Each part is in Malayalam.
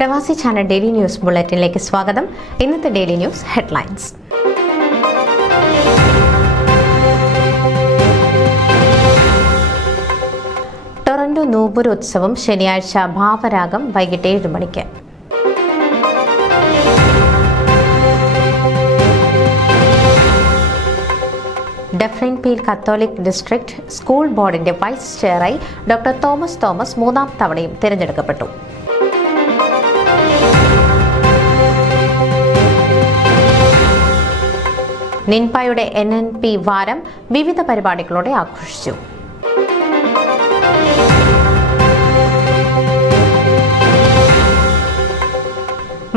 പ്രവാസി ചാനൽ ഡെയിലി ന്യൂസ് ബുള്ളറ്റിനിലേക്ക് സ്വാഗതം. ഇന്നത്തെ ഡെയിലി ന്യൂസ് ഹെഡ്ലൈൻസ്. ടൊറന്റോ നൂപുര ഉത്സവം ശനിയാഴ്ച ഭാവരാഗം വൈകിട്ട് 7 മണിക്ക്. Dufferin peel Catholic district school ബോർഡിന്റെ വൈസ് ചെയറായി ഡോക്ടർ തോമസ് മൂന്നാം തവണയും തിരഞ്ഞെടുക്കപ്പെട്ടു. നിൻപയുടെ NNP വാരം വിവിധ പരിപാടികളോടെ ആഘോഷിച്ചു.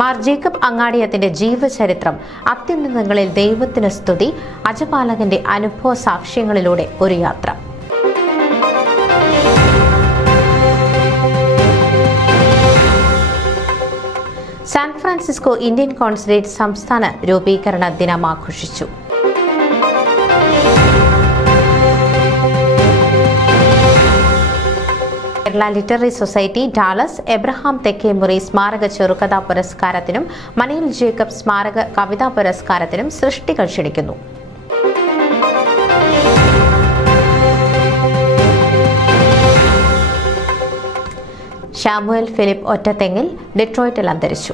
മാർ ജേക്കബ് അങ്ങാടിയത്തിന്റെ ജീവചരിത്രം അത്യുന്നതങ്ങളിൽ ദൈവത്തിന് സ്തുതി, അജപാലകന്റെ അനുഭവ സാക്ഷ്യങ്ങളിലൂടെ ഒരു യാത്ര. സാൻ ഫ്രാൻസിസ്കോ ഇന്ത്യൻ കോൺസുലേറ്റ് സംസ്ഥാന രൂപീകരണ ദിനം ആഘോഷിച്ചു. Kerala literary society Dallas Abraham Thekkemuri സ്മാരക ചെറുകഥാ പുരസ്കാരത്തിനും മനയിൽ ജേക്കബ് സ്മാരക കവിതാ പുരസ്കാരത്തിനും സൃഷ്ടികൾ ക്ഷണിക്കുന്നു. ഷാമുവൽ ഫിലിപ്പ് ഒറ്റത്തെങ്ങിൽ ഡെട്രോയിറ്റിൽ അന്തരിച്ചു.